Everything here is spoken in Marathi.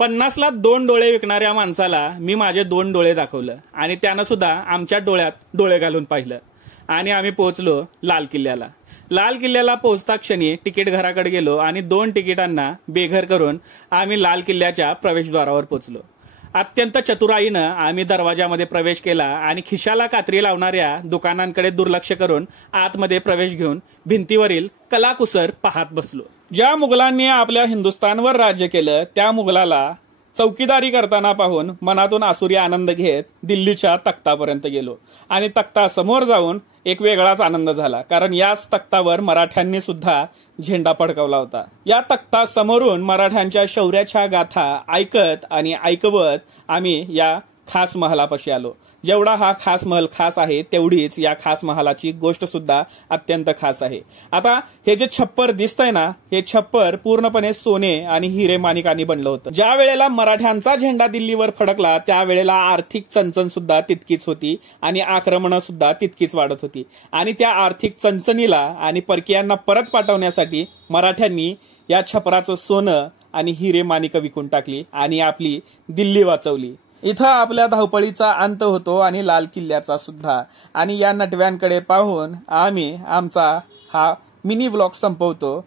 50ला 2 डोळे विकणाऱ्या माणसाला मी माझे 2 डोळे दाखवलं आणि त्यानं सुद्धा आमच्या डोळ्यात डोळे घालून पाहिलं आणि आम्ही पोहोचलो लाल किल्ल्याला. लाल किल्ल्याला पोहोचता क्षणी तिकीट घराकडे गेलो आणि 2 तिकिटांना बेघर करून आम्ही लाल किल्ल्याच्या प्रवेशद्वारावर पोहोचलो. अत्यंत चतुराईनं आम्ही दरवाजामध्ये प्रवेश केला आणि खिशाला कात्री लावणाऱ्या दुकानांकडे दुर्लक्ष करून आतमध्ये प्रवेश घेऊन भिंतीवरील कलाकुसर पाहत बसलो. ज्या मुघलांनी आपल्या हिंदुस्थानवर राज्य केलं त्या मुघलाला चौकीदारी करताना पाहून मनातून आसुरी आनंद घेत दिल्लीच्या तख्तापर्यंत गेलो आणि तख्ता समोर जाऊन एक वेगळाच आनंद झाला, कारण याच तख्तावर मराठ्यांनी सुद्धा झेंडा फडकवला होता. या तख्ता समोरून मराठ्यांच्या शौर्याच्या गाथा ऐकत आणि ऐकवत आम्ही या खास महालापाशी आलो. जेवढा हा खास महल खास आहे तेवढीच या खास महालाची गोष्ट सुद्धा अत्यंत खास आहे. आता हे जे छप्पर दिसतंय ना, हे छप्पर पूर्णपणे सोने आणि हिरे माणिकांनी बनलं होतं. ज्या वेळेला मराठ्यांचा झेंडा दिल्लीवर फडकला त्यावेळेला आर्थिक चणचण सुद्धा तितकीच होती आणि आक्रमणं सुद्धा तितकीच वाढत होती आणि त्या आर्थिक चणचणीला आणि परकीयांना परत पाठवण्यासाठी मराठ्यांनी या छपराचं सोनं आणि हिरे माणिकं विकून टाकली आणि आपली दिल्ली वाचवली. इथं आपल्या धावपळीचा अंत होतो आणि लाल किल्ल्याचा सुद्धा. आणि या नटव्यांकडे पाहून आम्ही आमचा हा मिनी व्लॉग संपवतो.